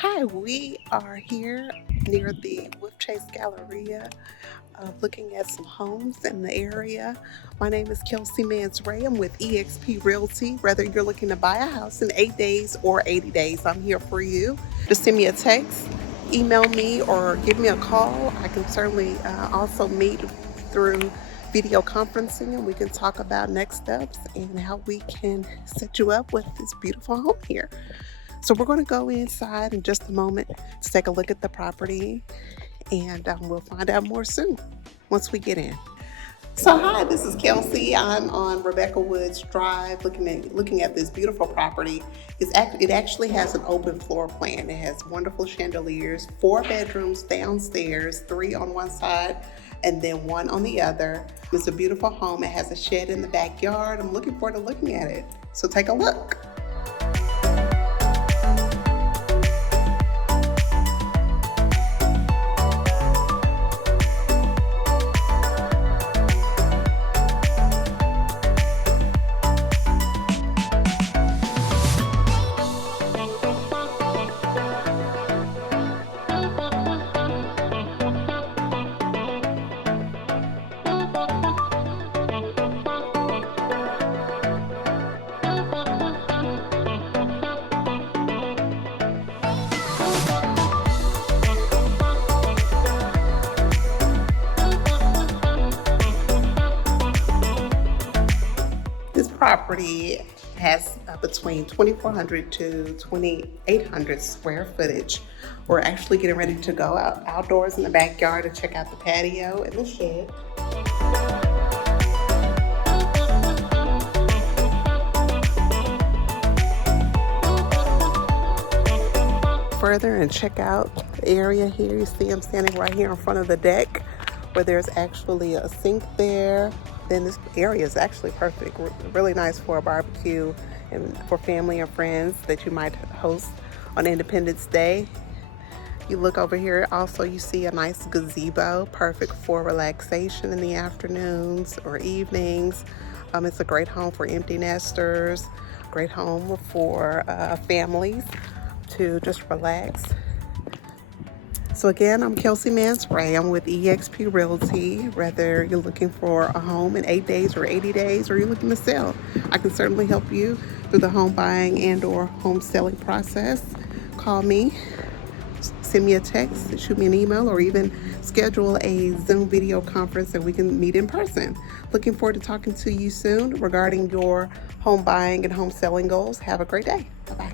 Hi, we are here near the Wolf Chase Galleria, looking at some homes in the area. My name is Kelsey Mans Ray. I'm with EXP Realty. Whether you're looking to buy a house in 8 days or 80 days, I'm here for you. Just send me a text, email me, or give me a call. I can certainly also meet through video conferencing, and we can talk about next steps and how we can set you up with this beautiful home here. So we're going to go inside in just a moment to take a look at the property, and we'll find out more soon once we get in. So hi, this is Kelsey. I'm on Rebecca Woods Drive looking at this beautiful property. It actually has an open floor plan. It has wonderful chandeliers, 4 bedrooms downstairs, 3 on one side and then 1 on the other. It's a beautiful home. It has a shed in the backyard. I'm looking forward to looking at it. So take a look. This property has between 2,400 to 2,800 square footage. We're actually getting ready to go outdoors in the backyard to check out the patio and the shed. Further and check out the area here. You see I'm standing right here in front of the deck where there's actually a sink there. Then this area is actually perfect, really nice for a barbecue and for family and friends that you might host on Independence Day. You look over here, also you see a nice gazebo, perfect for relaxation in the afternoons or evenings. It's a great home for empty nesters, great home for families to just relax. So again, I'm Kelsey Mans Ray. I'm with EXP Realty. Whether you're looking for a home in 8 days or 80 days, or you're looking to sell, I can certainly help you through the home buying and or home selling process. Call me, send me a text, shoot me an email, or even schedule a Zoom video conference and we can meet in person. Looking forward to talking to you soon regarding your home buying and home selling goals. Have a great day. Bye-bye.